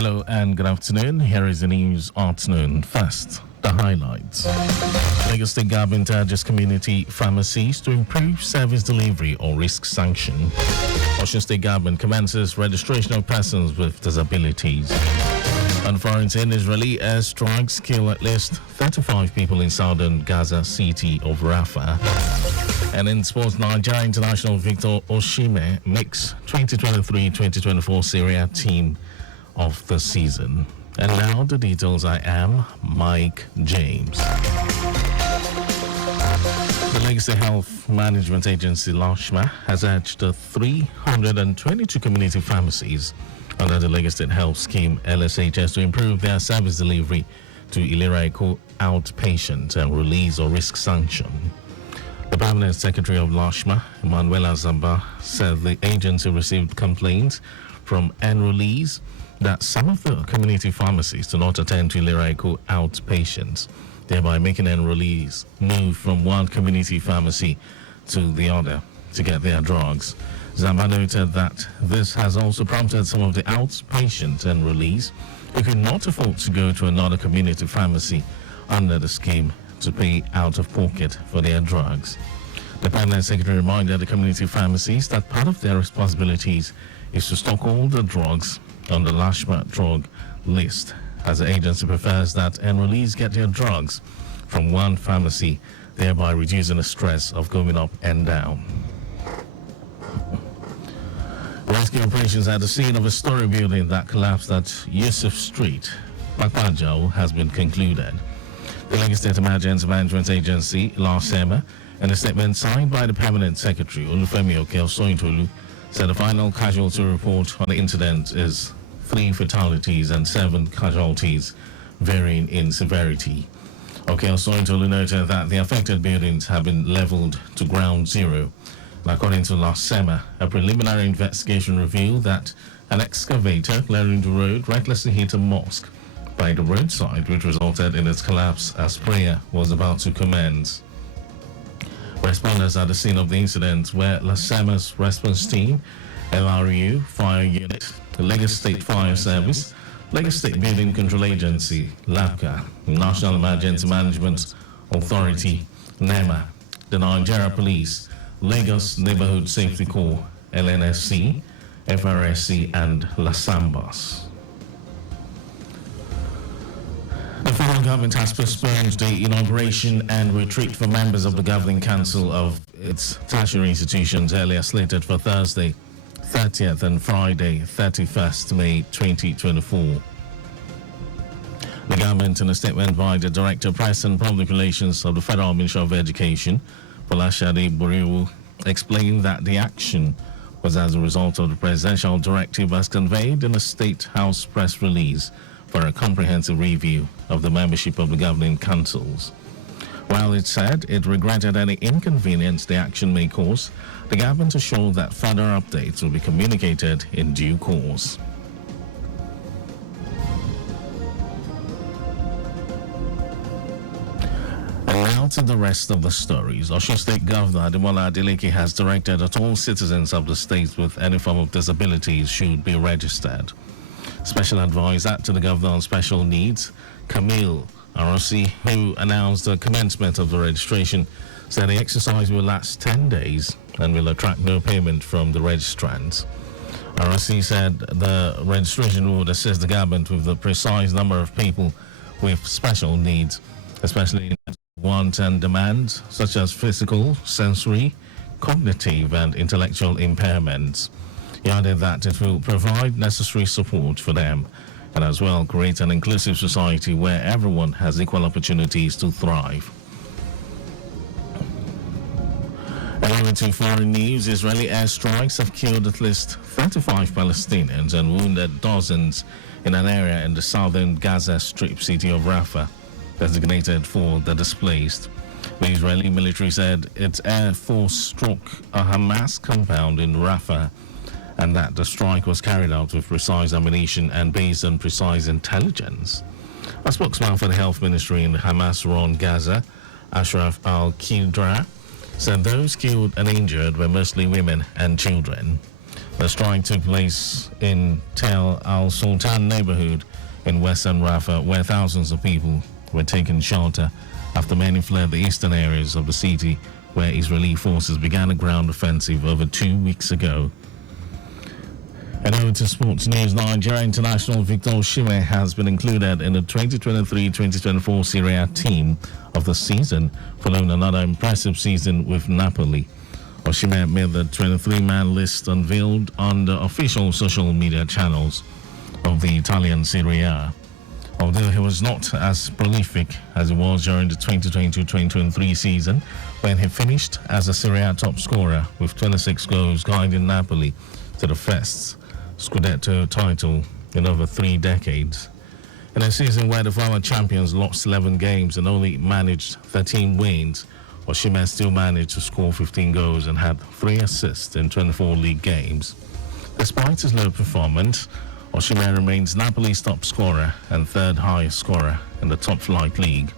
Hello and good afternoon. Here is the news afternoon. First, the highlights. Lagos State government urges community pharmacies to improve service delivery or risk sanction. Osun State government commences registration of persons with disabilities. Unforeseen Israeli airstrikes kill at least 35 people in southern Gaza city of Rafah. And in sports, Nigeria international Victor Osimhen makes 2023-2024 Syria team of the season. And now the details. I am Mike James. The Lagos State Health Management Agency, LASHMA, has urged the 322 community pharmacies under the Lagos State Health Scheme, LSHS, to improve their service delivery to Ilera Eko outpatient and release or risk sanction. The Permanent Secretary of LASHMA, Emanuela Zamba, said the agency received complaints from enrollees that some of the community pharmacies do not attend to Ilera Eko outpatients, thereby making enrollees move from one community pharmacy to the other to get their drugs. Zamba noted that this has also prompted some of the outpatient enrollees who could not afford to go to another community pharmacy under the scheme to pay out of pocket for their drugs. The Permanent Secretary reminded the community pharmacies that part of their responsibilities is to stock all the drugs on the LASHMA drug list, as the agency prefers that enrollees get their drugs from one pharmacy, thereby reducing the stress of going up and down. Rescue operations at the scene of a story building that collapsed at Yusuf Street, Pakpajao, has been concluded. The Lagos State Emergency Management Agency, LASEMA, in a statement signed by the Permanent Secretary, Olufemi Okeosoyintolu, said the final casualty report on the incident is 3 fatalities and 7 casualties, varying in severity. Okeosoyintolu noted that the affected buildings have been leveled to ground zero. According to LASEMA, a preliminary investigation revealed that an excavator clearing the road recklessly hit a mosque by the roadside, which resulted in its collapse as prayer was about to commence. Responders at the scene of the incident were LASEMA's response team, LRU Fire Unit, the Lagos State Fire Service, Lagos State Building Control Agency, LAPCA, National Emergency Management Authority, NEMA, the Nigeria Police, Lagos Neighborhood Safety Corps, LNSC, FRSC, and LASAMBAS. The federal government has postponed the inauguration and retreat for members of the governing council of its tertiary institutions, earlier slated for Thursday 30th and Friday 31st May 2024. The government, in a statement by the Director of Press and Public Relations of the Federal Ministry of Education, Folashade Buriwu, explained that the action was as a result of the presidential directive as conveyed in a State House press release for a comprehensive review of the membership of the governing councils. While it said it regretted any inconvenience the action may cause, the government assured that further updates will be communicated in due course. And now to the rest of the stories. Osun State Governor Ademola Adeleke has directed that all citizens of the state with any form of disabilities should be registered. Special advisor to the Governor on Special Needs, Camille Arosi, who announced the commencement of the registration, said the exercise will last 10 days and will attract no payment from the registrants. Arosi said the registration would assist the government with the precise number of people with special needs, especially in wants and demands such as physical, sensory, cognitive, and intellectual impairments. He added that it will provide necessary support for them and as well create an inclusive society where everyone has equal opportunities to thrive. Moving to foreign news, Israeli airstrikes have killed at least 35 Palestinians and wounded dozens in an area in the southern Gaza Strip city of Rafah, designated for the displaced. The Israeli military said its air force struck a Hamas compound in Rafah and that the strike was carried out with precise ammunition and based on precise intelligence. A spokesman for the health ministry in Hamas-run Gaza, Ashraf Al-Qidra, said those killed and injured were mostly women and children. The strike took place in Tel Al Sultan neighborhood in western Rafah, where thousands of people were taking shelter after many fled the eastern areas of the city, where Israeli forces began a ground offensive over 2 weeks ago. And over to sports news. Nigeria international Victor Osimhen has been included in the 2023-2024 Serie A team of the season, following another impressive season with Napoli. Osimhen made the 23-man list unveiled on the official social media channels of the Italian Serie A. Although he was not as prolific as he was during the 2022-2023 season, when he finished as a Serie A top scorer with 26 goals, guiding Napoli to the first Scudetto title in over 3 decades. In a season where the former champions lost 11 games and only managed 13 wins, Osimhen still managed to score 15 goals and had 3 assists in 24 league games. Despite his low performance, Osimhen remains Napoli's top scorer and third highest scorer in the top flight league.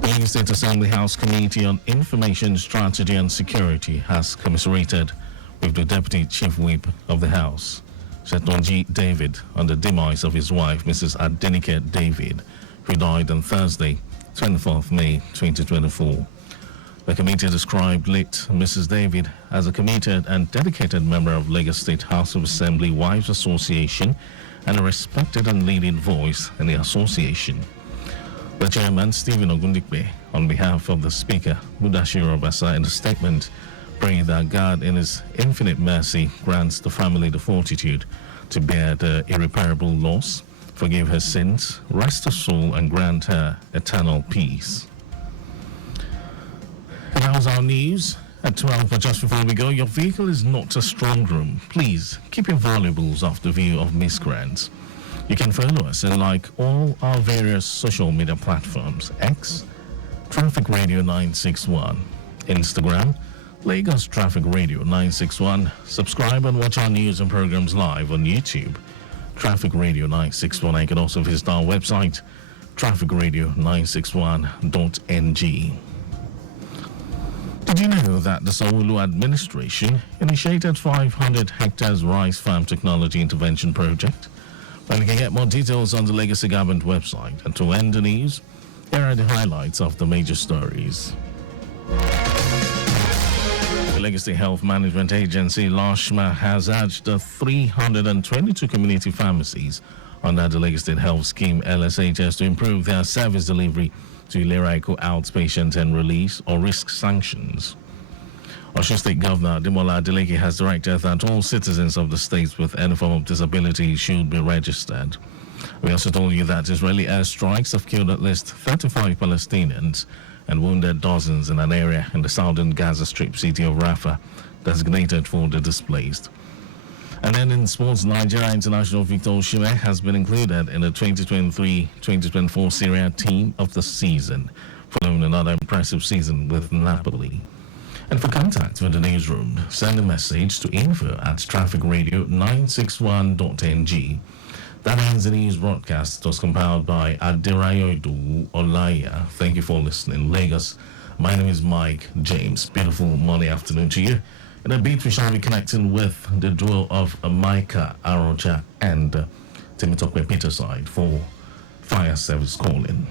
The Lagos State Assembly House Committee on Information Strategy and Security has commiserated with the Deputy Chief Whip of the House, Shetonji David, on the demise of his wife, Mrs. Adenike David, who died on Thursday, 24th May 2024. The committee described late Mrs. David as a committed and dedicated member of Lagos State House of Assembly Wives Association and a respected and leading voice in the association. The chairman, Stephen Ogundikbe, on behalf of the Speaker, Mudashiru Obasa, in a statement, prayed that God, in His infinite mercy, grants the family the fortitude to bear the irreparable loss, forgive her sins, rest her soul, and grant her eternal peace. And that was our news at 12. But just before we go, your vehicle is not a strong room. Please keep your valuables off the view of miscreants. You can follow us and like all our various social media platforms: X, Traffic Radio 961, Instagram, Lagos Traffic Radio 961. Subscribe and watch our news and programs live on YouTube, Traffic Radio 961. You can also visit our website, trafficradio961.ng. Did you know that the Sanwo-Olu administration initiated 500 hectares rice farm technology intervention project? Well, you can get more details on the Legacy Government website. And to end the news, here are the highlights of the major stories. The Legacy Health Management Agency, LASHMA, has urged the 322 community pharmacies under the Lagos State Health Scheme, LSHS, to improve their service delivery to Ilera-Iko outpatient and release or risk sanctions. Osun State Governor Ademola Adeleke has directed that all citizens of the state with any form of disability should be registered. We also told you that Israeli airstrikes have killed at least 35 Palestinians and wounded dozens in an area in the southern Gaza Strip city of Rafah, designated for the displaced. And then in sports, Nigeria international Victor Osimhen has been included in the 2023-2024 Serie A team of the season, following another impressive season with Napoli. And for contact with the newsroom, send a message to info@trafficradio961.ng. That ends the news broadcast. It was compiled by Adirayodu Olaya. Thank you for listening. Lagos, my name is Mike James. Beautiful Monday afternoon to you. In a bit, we shall be connecting with the duo of Micah Arocha and Timitokwe Peterside for Fire Service Calling.